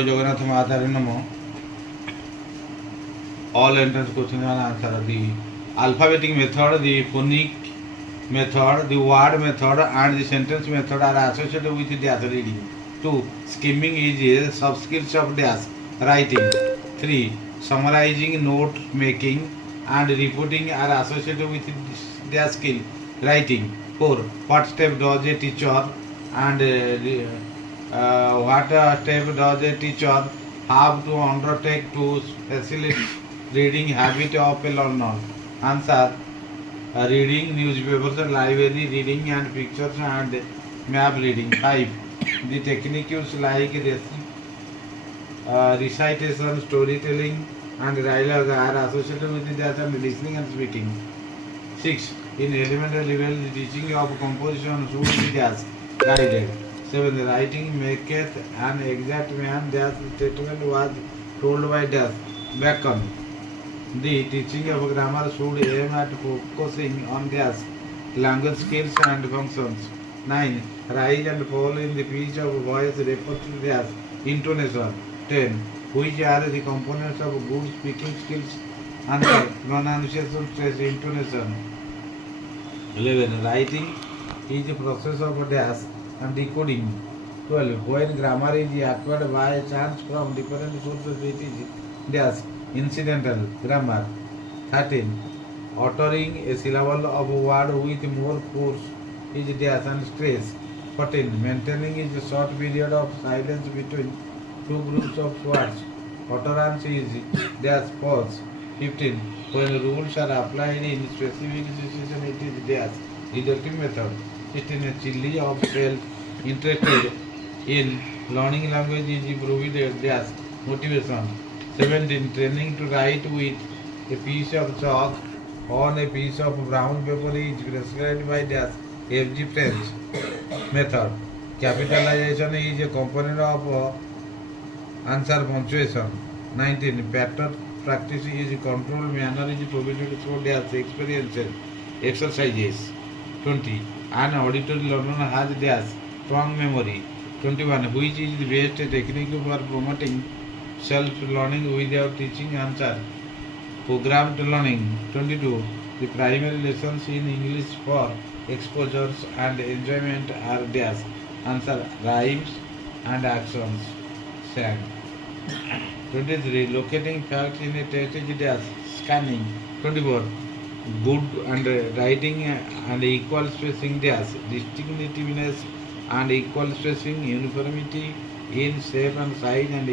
Jai Jagannath महातारे NaMo. All entrance questions and answer. The alphabetic method, the phonic method, the word method, and the sentence method are associated with dash reading. 2. Skimming is a sub-skills of dash writing. 3. Summarizing, note making, and reporting are associated with dash skill writing. 4. What step does a teacher and what step does a teacher have to undertake to facilitate reading habit of a learner? Answer: reading newspapers, library reading, and pictures and map reading. 5. The techniques like recitation, storytelling, and dialogue are associated with that and listening and speaking. 6. In elementary level, the teaching of composition should be dash guided. 7. The writing maketh an exact man. Dash statement was told by dash Bacon. The teaching of grammar should aim at focusing on dash language skills and functions. 9. Rise and fall in the pitch of voice refer to dash intonation. 10. Which are the components of good speaking skills? Answer: pronunciation, stress, intonation. 11. Writing is the process of dash and decoding. 12. When grammar is acquired by chance from different sources, it is dash incidental grammar. 13. Uttering a syllable of a word with more force is dash and stress. 14. Maintaining is a short period of silence between two groups of words. Utterance is dash pause. 15. When rules are applied in specific situation, it is dash deductive method. 16. A chilly of self-interested in learning language is provided dash motivation. 17. Training to write with a piece of chalk on a piece of brown paper is prescribed by dash FG French method. Capitalization is a component of answer punctuation. 19. Pattern practice is a controlled manner is provided through dash experiences exercises. 20. An auditory learner has dash strong memory. 21. Which is the best technique for promoting self-learning without teaching? Answer: programmed learning. 22. The primary lessons in English for exposures and enjoyment are dash. Answer: rhymes and actions. Sang. 23. Locating facts in a text is dash scanning. 24. Good and writing and equal spacing dash distinctiveness and equal spacing, uniformity in shape and size and